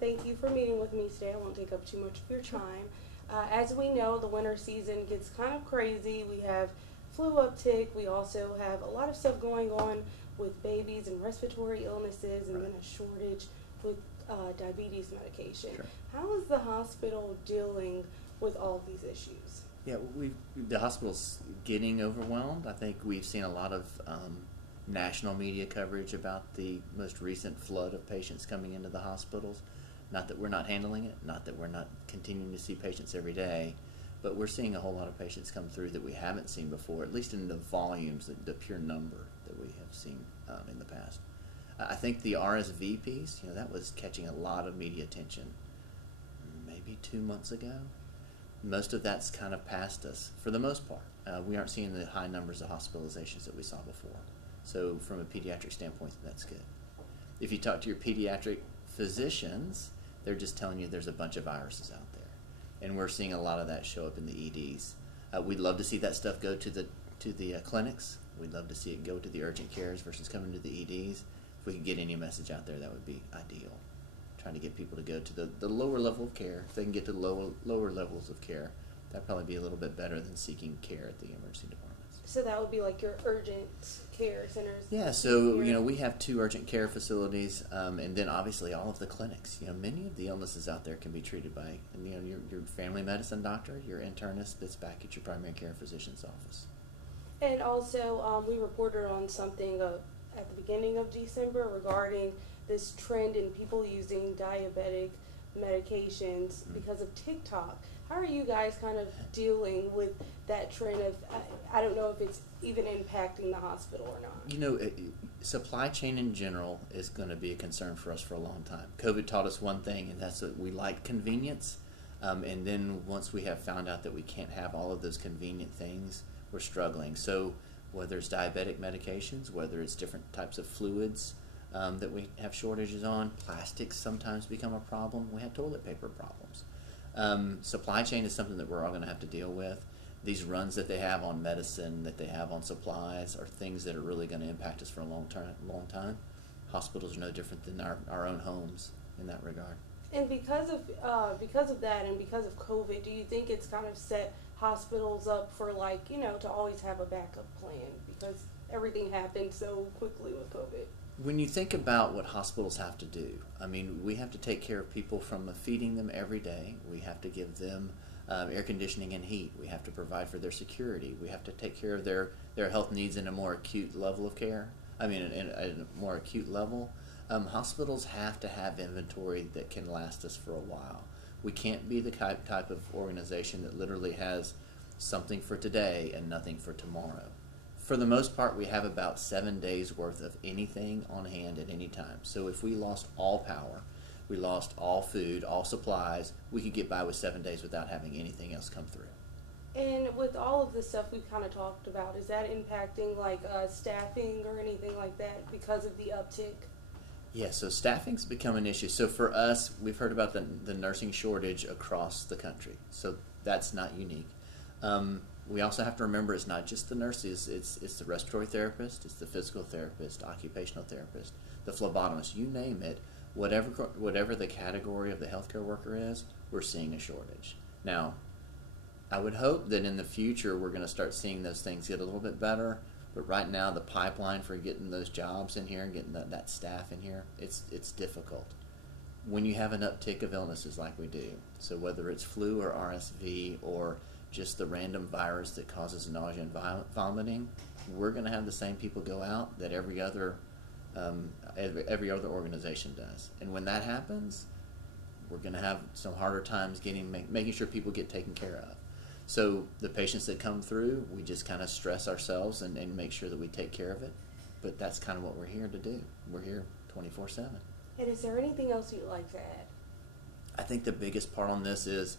Thank you for meeting with me today. I won't take up too much of your time. As we know, the winter season gets kind of crazy. We have flu uptick. We also have a lot of stuff going on with babies and respiratory illnesses, and then a shortage with diabetes medication. Sure. How is the hospital dealing with all of these issues? Yeah, the hospital's getting overwhelmed. I think we've seen a lot of national media coverage about the most recent flood of patients coming into the hospitals. Not that we're not handling it, not that we're not continuing to see patients every day, but we're seeing a whole lot of patients come through that we haven't seen before, at least in the volumes, the pure number that we have seen in the past. I think the RSV piece, that was catching a lot of media attention maybe 2 months ago. Most of that's kind of past us for the most part. We aren't seeing the high numbers of hospitalizations that we saw before. So from a pediatric standpoint, that's good. If you talk to your pediatric physicians, they're just telling you there's a bunch of viruses out there. And we're seeing a lot of that show up in the EDs. We'd love to see that stuff go to the clinics. We'd love to see it go to the urgent cares versus coming to the EDs. If we could get any message out there, that would be ideal. Trying to get people to go to the lower level of care. If they can get to lower levels of care, that'd probably be a little bit better than seeking care at the emergency departments. So that would be like your urgent care centers? Yeah, so we have 2 urgent care facilities, and then obviously all of the clinics. Many of the illnesses out there can be treated by your family medicine doctor, your internist that's back at your primary care physician's office. And also, we reported on something at the beginning of December regarding this trend in people using diabetic medications because of TikTok. How are you guys kind of dealing with that trend of, I don't know if it's even impacting the hospital or not? Supply chain in general is going to be a concern for us for a long time. COVID taught us one thing, and that's that we like convenience. And then once we have found out that we can't have all of those convenient things, we're struggling. So whether it's diabetic medications, whether it's different types of fluids that we have shortages on, plastics sometimes become a problem. We have toilet paper problems. Supply chain is something that we're all going to have to deal with. These runs that they have on medicine, that they have on supplies, are things that are really going to impact us for a long time. Hospitals are no different than our own homes in that regard. And because of that, and because of COVID, do you think it's kind of set hospitals up for to always have a backup plan because everything happened so quickly with COVID? When you think about what hospitals have to do, we have to take care of people from feeding them every day. We have to give them air conditioning and heat. We have to provide for their security. We have to take care of their health needs in a more acute level of care. In a more acute level. Hospitals have to have inventory that can last us for a while. We can't be the type of organization that literally has something for today and nothing for tomorrow. For the most part, we have about 7 days worth of anything on hand at any time. So if we lost all power, we lost all food, all supplies, we could get by with 7 days without having anything else come through. And with all of the stuff we've kind of talked about, is that impacting staffing or anything like that because of the uptick? Yeah, so staffing's become an issue. So for us, we've heard about the nursing shortage across the country. So that's not unique. We also have to remember it's not just the nurses, it's the respiratory therapist, it's the physical therapist, occupational therapist, the phlebotomist, you name it, whatever the category of the healthcare worker is, we're seeing a shortage. Now, I would hope that in the future we're going to start seeing those things get a little bit better, but right now the pipeline for getting those jobs in here and getting that staff in here, it's difficult. When you have an uptick of illnesses like we do, so whether it's flu or RSV or just the random virus that causes nausea and vomiting, we're going to have the same people go out that every other organization does. And when that happens, we're going to have some harder times making sure people get taken care of. So the patients that come through, we just kind of stress ourselves and make sure that we take care of it. But that's kind of what we're here to do. We're here 24/7. And is there anything else you'd like to add? I think the biggest part on this is,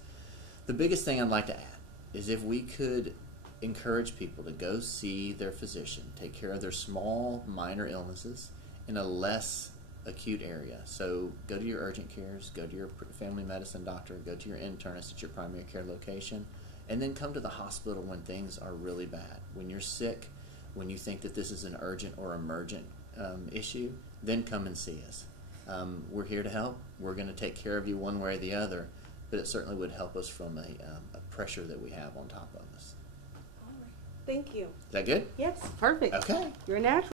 the biggest thing I'd like to add is if we could encourage people to go see their physician, take care of their small, minor illnesses in a less acute area. So go to your urgent cares, go to your family medicine doctor, go to your internist at your primary care location, and then come to the hospital when things are really bad. When you're sick, when you think that this is an urgent or emergent issue, then come and see us. we're here to help. We're going to take care of you one way or the other, but it certainly would help us from a pressure that we have on top of us. All right. Thank you. Is that good? Yes, perfect. Okay. You're a natural.